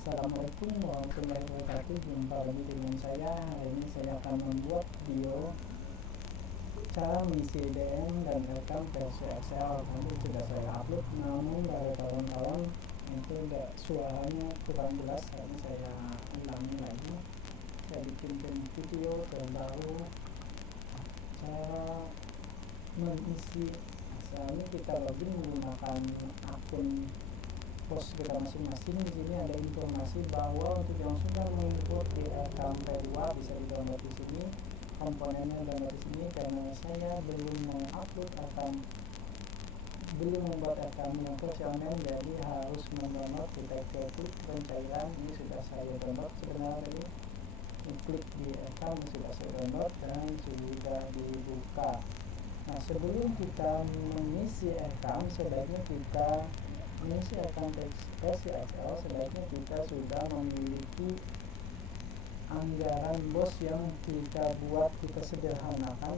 Assalamualaikum warahmatullahi wabarakatuh. Jumpa lagi dengan saya. Hari ini saya akan membuat video cara mengisi EDM dan rekam versi Excel. Nanti sudah saya upload, namun pada kawan-kawan itu suaranya kurang jelas, karena saya ulangi lagi. Saya bikin video terbaru cara mengisi. Misalnya kita login menggunakan akun pos kita masing-masing. Di sini ada informasi bahwa untuk yang sudah mengimport di rekam P2 bisa di-download di sini, komponennya download di sini. Karena saya belum membuat rekam yang versional, jadi harus mendownload. Kita ke klik pencairan, ini sudah saya download sebenarnya tadi. Klik di rekam, sudah saya download dan sudah dibuka. Nah, sebelum kita mengisi rekam, sebaiknya kita mengisi rekam versi Excel, sebaiknya kita sudah memiliki anggaran BOS yang kita buat, kita sederhanakan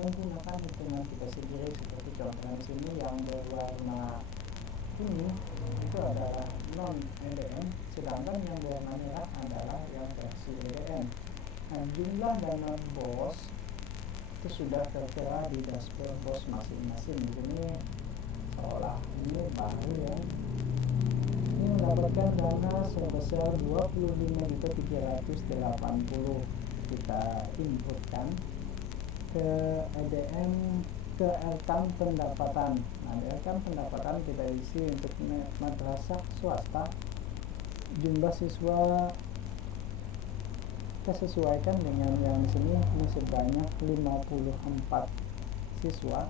menggunakan hitungan kita sendiri. Seperti contohnya di sini yang berwarna ini itu adalah non EDM, sedangkan yang berwarna merah adalah yang versi EDM. Nah, jumlah dana BOS itu sudah tertera di dashboard BOS masing-masing. Di sini seolah ini baru ya. Ini mendapatkan dana sebesar 25.380. Kita inputkan ke EDM, ke rekam pendapatan. Nah, di rekam pendapatan kita isi untuk madrasah swasta. Jumlah siswa kita sesuaikan dengan yang di sini. Ini sebanyak 54 siswa.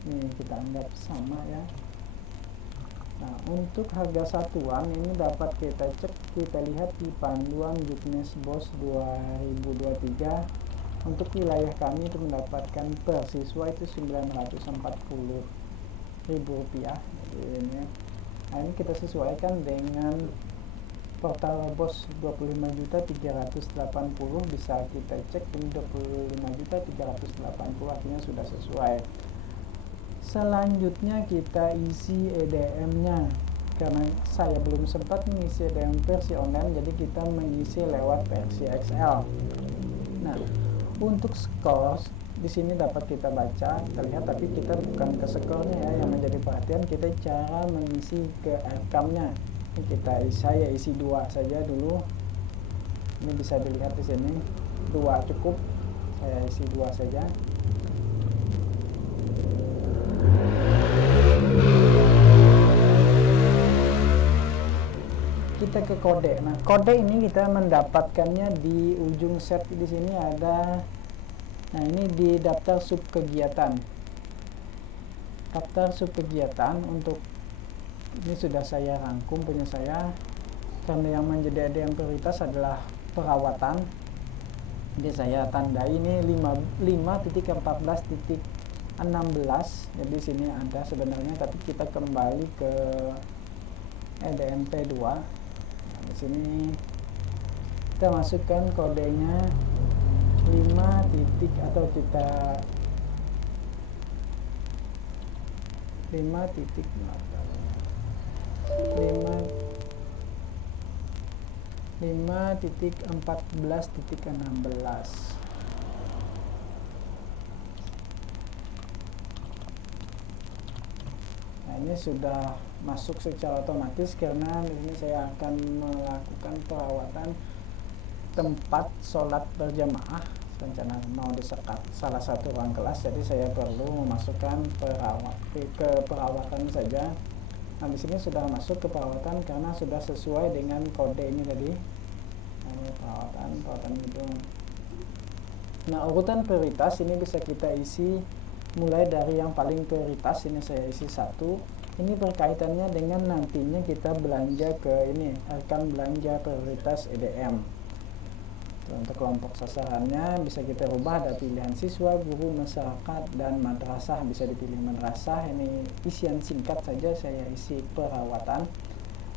Ini kita anggap sama ya. Nah, untuk harga satuan ini dapat kita cek, kita lihat di panduan Juknis BOS 2023. Untuk wilayah kami itu mendapatkan per siswa itu Rp940.000. Jadi ini, nah ini kita sesuaikan dengan portal BOS 25.380. Bisa kita cek ini 25.380, artinya sudah sesuai. Selanjutnya kita isi EDM-nya. Karena saya belum sempat mengisi EDM versi online, jadi kita mengisi lewat versi Excel. Nah, untuk skor di sini dapat kita baca, kita lihat, tapi kita bukan ke skornya ya yang menjadi perhatian, kita cara mengisi ke rekamnya. Ini saya isi 2 saja dulu. Ini bisa dilihat di sini 2 cukup. Saya isi 2 saja. Kita ke kode. Nah, kode ini kita mendapatkannya di ujung set. Di sini ada, nah ini di daftar sub kegiatan. Daftar sub kegiatan untuk ini sudah saya rangkum punya saya, karena yang menjadi EDM prioritas adalah perawatan. Jadi saya tandai ini 5.14.16. Jadi sini ada sebenarnya, tapi kita kembali ke EDM P2. Nah, di sini kita masukkan kodenya 5 titik, atau kita 5.14.16. Nah, ini sudah masuk secara otomatis karena ini saya akan melakukan perawatan tempat sholat berjamaah. Rencana mau disekat salah satu ruang kelas, jadi saya perlu memasukkan perawatan saja. Nah, di sini sudah masuk ke perawatan karena sudah sesuai dengan kode ini tadi. Nah, ini perawatan gedung. Nah, urutan prioritas ini bisa kita isi mulai dari yang paling prioritas. Ini saya isi 1. Ini berkaitannya dengan nantinya kita belanja ke ini, akan belanja prioritas EDM. Untuk kelompok sasarannya bisa kita rubah, ada pilihan siswa, guru, masyarakat, dan madrasah. Bisa dipilih madrasah. Ini isian singkat saja, saya isi perawatan.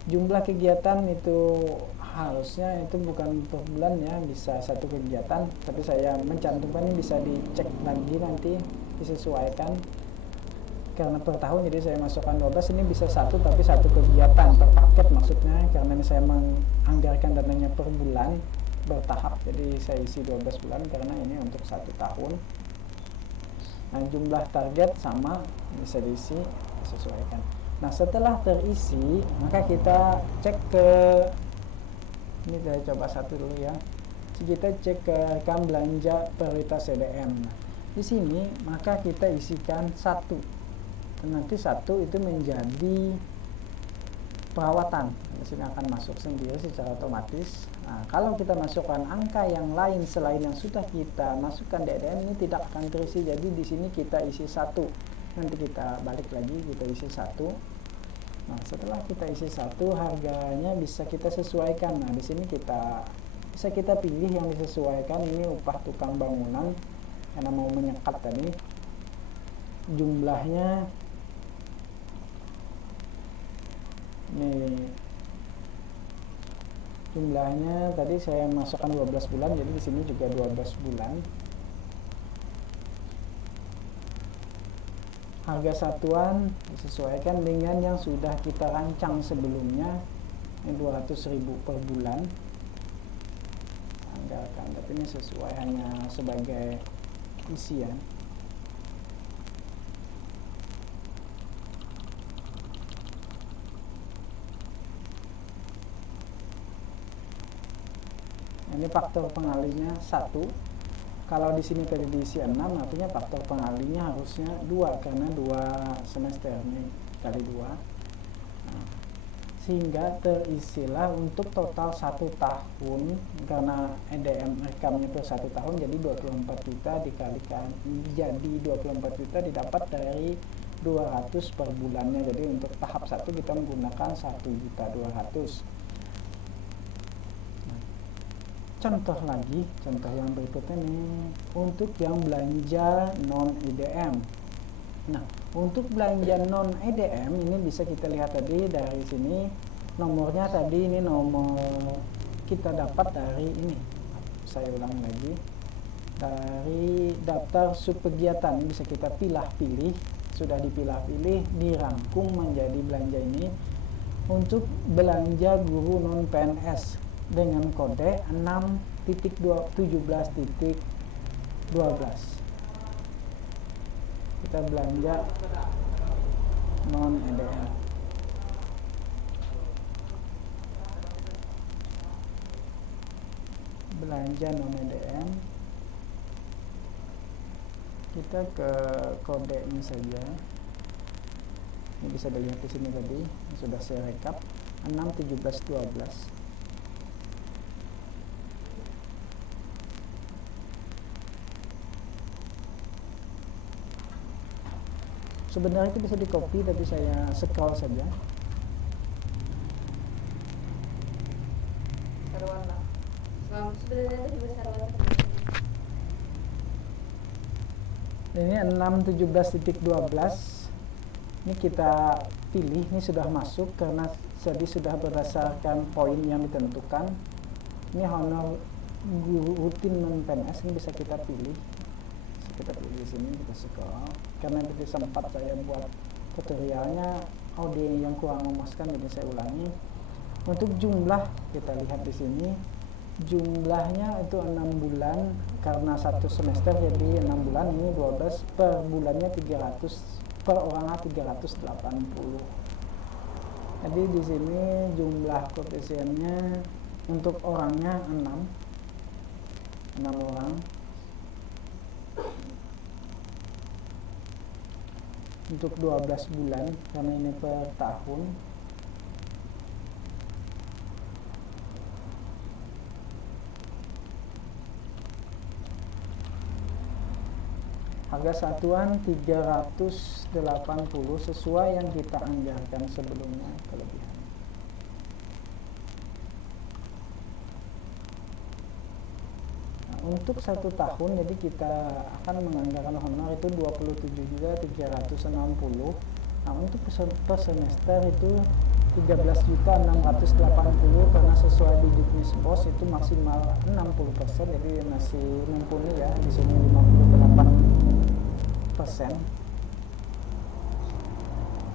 Jumlah kegiatan itu harusnya itu bukan per bulan ya, bisa satu kegiatan, tapi saya mencantumkan ini, bisa dicek lagi nanti disesuaikan. karena per tahun jadi saya masukkan 12. Ini bisa satu tapi satu kegiatan per paket maksudnya, karena ini saya menganggarkan dananya per bulan bertahap, jadi saya isi 12 bulan karena ini untuk 1 tahun. Nah, jumlah target sama, bisa diisi, disesuaikan. Nah, setelah terisi maka kita cek ke, ini saya coba satu dulu ya, kita cek ke rekam belanja prioritas EDM. Nah, di sini maka kita isikan 1, dan nanti 1 itu menjadi perawatan. Di sini akan masuk sendiri secara otomatis. Nah, kalau kita masukkan angka yang lain selain yang sudah kita masukkan di EDM, ini tidak akan terisi. Jadi di sini kita isi 1. Nanti kita balik lagi, kita isi 1. Nah, setelah kita isi 1, harganya bisa kita sesuaikan. Nah, di sini bisa kita pilih yang disesuaikan. Ini upah tukang bangunan karena mau menyekat tadi. Jumlahnya jumlahnya tadi saya masukkan 12 bulan, jadi di sini juga 12 bulan. Harga satuan disesuaikan dengan yang sudah kita rancang sebelumnya, ini 200.000 per bulan anggarkan, tapi ini sesuai hanya sebagai isian. Ini faktor pengalinya 1. Kalau di sini tadi diisi 6, artinya faktor pengalinya harusnya 2 karena 2 semester, ini kali 2. Nah, sehingga terisilah untuk total 1 tahun, karena EDM rekamnya per 1 tahun, jadi 24 juta dikalikan jadi 24 juta didapat dari 200 per bulannya. Jadi untuk tahap 1 kita menggunakan 1.200.000. Contoh lagi, contoh yang berikutnya nih, untuk yang belanja non EDM. Nah, untuk belanja non EDM ini bisa kita lihat tadi dari sini, nomornya tadi ini nomor kita dapat dari ini. Saya ulangi lagi, dari daftar subkegiatan ini bisa kita pilih-pilih, sudah dipilah-pilih, dirangkum menjadi belanja ini untuk belanja guru non PNS dengan kode 6.17.12. Kita belanja non EDM. Belanja non EDM. Kita ke kode ini saja. Ini bisa dilihat di sini tadi, sudah saya rekap 6.17.12. Sebenarnya itu bisa di copy, tapi saya scroll saja. Sarwana. Sebenarnya itu juga Sarwana. Ini 6.17.12. Ini kita pilih, ini sudah masuk karena tadi sudah berdasarkan poin yang ditentukan. Ini honor guru rutin non PNS, ini bisa kita pilih. Kita pilih di sini, kita scroll. Karena tadi sempat saya buat tutorialnya audio yang kurang memuaskan, jadi saya ulangi. Untuk jumlah kita lihat di sini, jumlahnya itu 6 bulan karena 1 semester, jadi 6 bulan ini 12 per bulannya 300, per orangnya 380. Jadi di sini jumlah koefisiennya untuk orangnya 6 orang. Untuk 12 bulan karena ini per tahun. Harga satuan 380 sesuai yang kita anggarkan sebelumnya kelebihan. Untuk 1 tahun, jadi kita akan menganggarkan honor itu 27.360. Nah, untuk per semester itu 13.680 karena sesuai di Juknis Bos itu maksimal 60%, jadi masih mumpuni ya. Di sini 58%.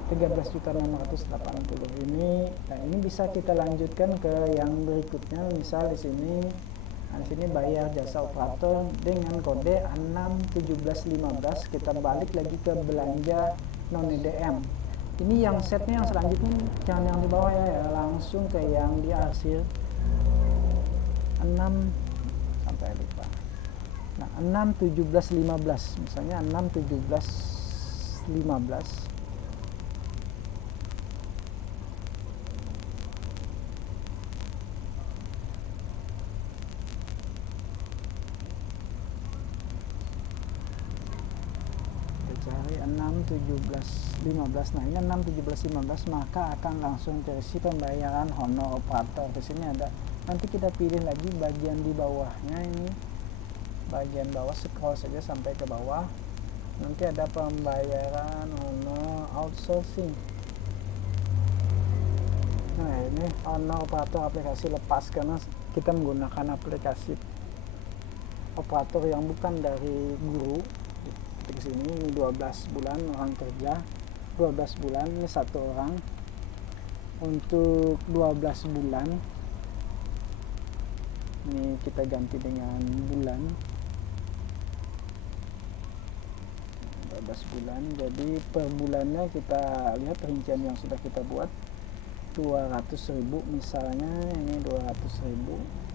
13.680 ini. Nah, ini bisa kita lanjutkan ke yang berikutnya. Misal di sini, nah, di sini bayar jasa operator dengan kode 61715. Kita balik lagi ke belanja non EDM. Ini yang setnya yang selanjutnya, jangan yang di bawah ya, langsung ke yang diarsir 6 sampai lupa. Nah, 61715 misalnya 61715. Cari 61715. Nah, ini 61715, maka akan langsung terisi pembayaran honor operator. Di sini ada, nanti kita pilih lagi bagian di bawahnya ini. Bagian bawah, scroll saja sampai ke bawah. Nanti ada pembayaran honor outsourcing. Nah, ini honor operator aplikasi lepas, karena kita menggunakan aplikasi operator yang bukan dari guru. Di sini ini 12 bulan orang kerja, 12 bulan ini satu orang. Untuk 12 bulan ini kita ganti dengan bulan, 12 bulan. Jadi per bulannya kita lihat rincian yang sudah kita buat, 200.000 misalnya, ini 200.000.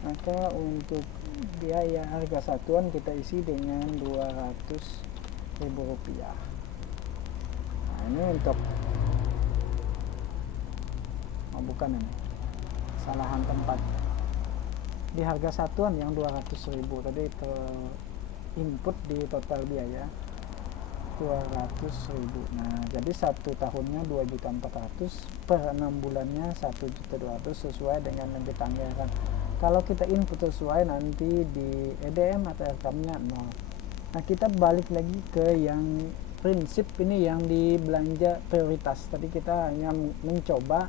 Maka untuk biaya harga satuan kita isi dengan 200.000 rupiah. Nah, ini untuk bukan, ini kesalahan tempat. Di harga satuan yang 200.000 tadi input di total biaya 200.000. Nah, jadi 1 tahunnya 2.400.000, per 6 bulannya 1.200.000 sesuai dengan yang kita anggaran. Kalau kita input sesuai, nanti di EDM atau RKM-nya 0. Nah, kita balik lagi ke yang prinsip ini yang di belanja prioritas. Tadi kita hanya mencoba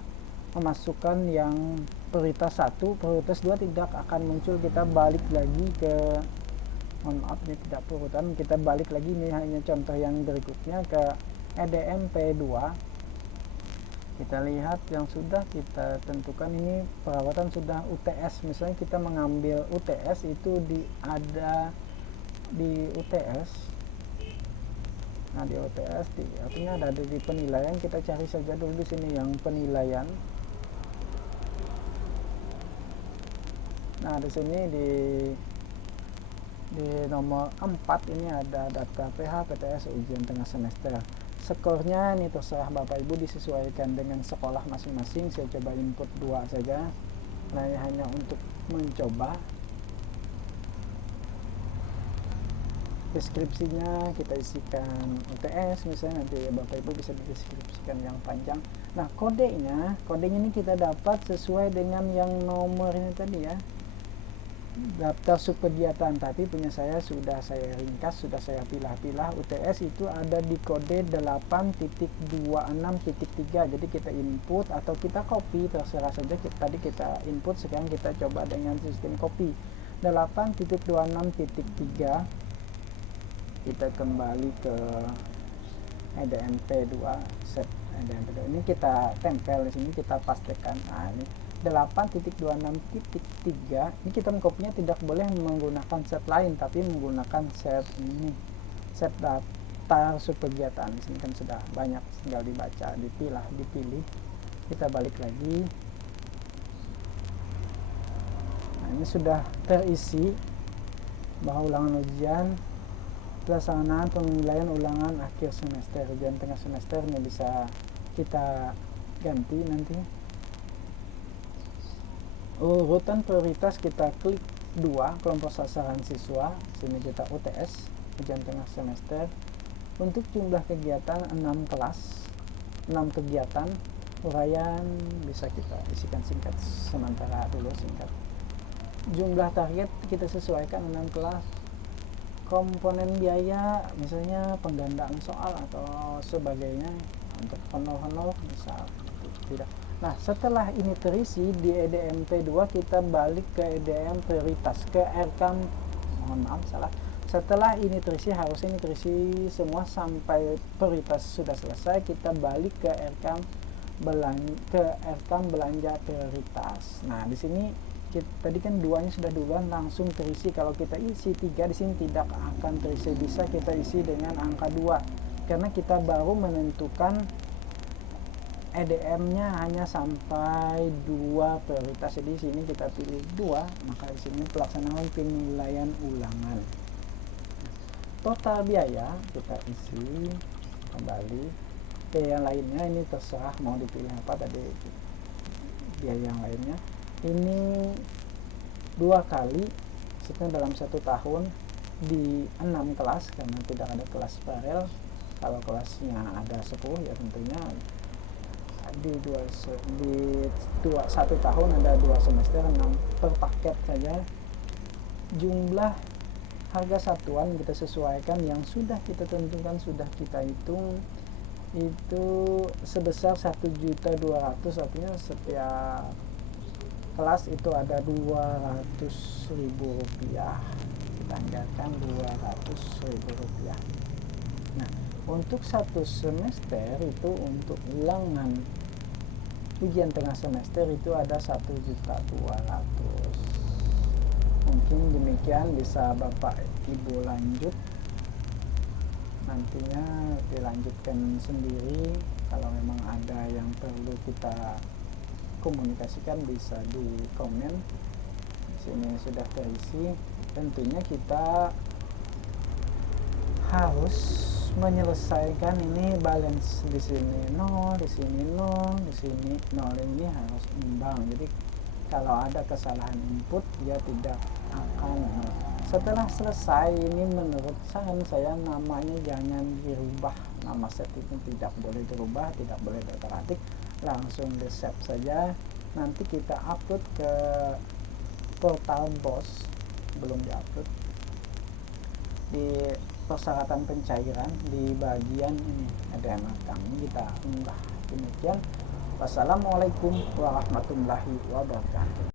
memasukkan yang prioritas 1, prioritas 2 tidak akan muncul. Kita balik lagi ke, mohon maaf ini tidak perurutan, kita balik lagi, ini hanya contoh yang berikutnya ke EDM P2. Kita lihat yang sudah kita tentukan, ini perawatan sudah UTS. Misalnya kita mengambil UTS itu ada di UTS. Nah, di UTS artinya ada di penilaian. Kita cari saja dulu di sini yang penilaian. Nah, di sini di nomor 4 ini ada data PH PTS ujian tengah semester. Skornya ini terserah Bapak Ibu, disesuaikan dengan sekolah masing-masing. Saya coba input 2 saja. Nah, ini hanya untuk mencoba. Deskripsinya kita isikan UTS misalnya, nanti Bapak Ibu bisa dideskripsikan yang panjang. Nah, kodenya ini kita dapat sesuai dengan yang nomor ini tadi ya, daftar subkegiatan. Tapi punya saya sudah saya ringkas, sudah saya pilah-pilah. UTS itu ada di kode 8.26.3. jadi kita input atau kita copy, terserah saja. Tadi kita input, sekarang kita coba dengan sistem copy. 8.26.3, kita kembali ke EDMP2, set EDMP2 ini kita tempel di sini, kita pastikan. Nah, ini 8.26.3, ini kita mengkopinya tidak boleh menggunakan set lain, tapi menggunakan set ini, set daftar subkegiatan. Di sini kan sudah banyak, tinggal dibaca, dipilih. Kita balik lagi. Nah, ini sudah terisi bahwa ulangan ujian, pelaksanaan penilaian ulangan akhir semester, ujian tengah semester. Ini bisa kita ganti nanti. Urutan prioritas kita klik 2, kelompok sasaran siswa. Sini kita UTS, ujian tengah semester. Untuk jumlah kegiatan 6 kelas, 6 kegiatan. Uraian bisa kita isikan singkat sementara dulu, singkat. Jumlah target kita sesuaikan 6 kelas. Komponen biaya misalnya penggandaan soal atau sebagainya. Untuk honor misal tidak. Nah, setelah ini terisi di EDMP2, kita balik ke EDM prioritas, ke RKM, mohon maaf salah, Setelah ini terisi, harusnya ini terisi semua sampai prioritas sudah selesai, kita balik ke rekam belanja prioritas. Nah, di sini tadi kan 2-nya sudah duluan langsung terisi. Kalau kita isi 3 di sini tidak akan terisi. Bisa kita isi dengan angka 2 karena kita baru menentukan EDM-nya hanya sampai 2 prioritas. Jadi di sini kita pilih 2, maka di sini pelaksanaan penilaian ulangan. Total biaya kita isi kembali. Biaya lainnya ini terserah mau dipilih apa tadi. Biaya yang lainnya ini 2 kali, maksudnya dalam 1 tahun di 6 kelas karena tidak ada kelas paralel. Kalau kelasnya ada 10 ya tentunya di 1 tahun ada 2 semester 6 per paket saja. Jumlah harga satuan kita sesuaikan yang sudah kita tentukan, sudah kita hitung, itu sebesar 1.200.000, artinya setiap kelas itu ada 200.000 rupiah. Kita anggarkan 200.000 rupiah. Nah, untuk 1 semester itu untuk ulangan ujian tengah semester itu ada 1.200.000. Mungkin demikian, bisa Bapak Ibu lanjut, nantinya dilanjutkan sendiri. Kalau memang ada yang perlu kita komunikasikan bisa di komen. Di sini sudah terisi. Tentunya kita harus menyelesaikan ini balance, di sini 0, di sini 0, di sini 0, ini harus imbang. Jadi kalau ada kesalahan input dia tidak akan. Setelah selesai ini menurut saran saya namanya jangan dirubah, nama set itu tidak boleh dirubah, tidak boleh diotak-atik, langsung di save saja. Nanti kita upload ke portal BOS, belum diupload, di persyaratan pencairan di bagian ini ada yang kami kita unggah. Demikian, wassalamualaikum warahmatullahi wabarakatuh.